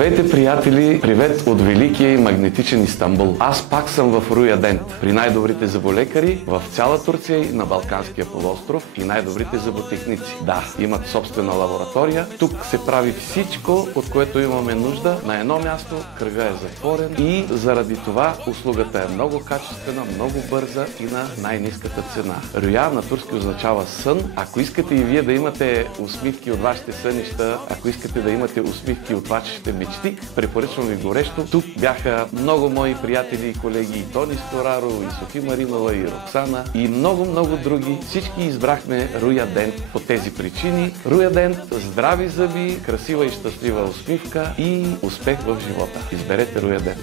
Здравейте, приятели! Привет от великия и магнетичен Истанбул. Аз пак съм в Руя Дент, при най-добрите зъболекари в цяла Турция и на Балканския полуостров и най-добрите зъботехници. Да, имат собствена лаборатория. Тук се прави всичко, от което имаме нужда. На едно място кръга е затворен и заради това услугата е много качествена, много бърза и на най-ниската цена. Руя на турски означава сън. Ако искате и вие да имате усмивки от вашите сънища, ако искате да имате усмивки от вашите мечти, препоръчвам ви горещо. Тук бяха много мои приятели и колеги, и Тони Стораро, и Софи Маринова, и Роксана, и много други. Всички избрахме Руя Дент по тези причини. Руя Дент, здрави зъби, красива и щастлива усмивка и успех в живота. Изберете Руя Дент.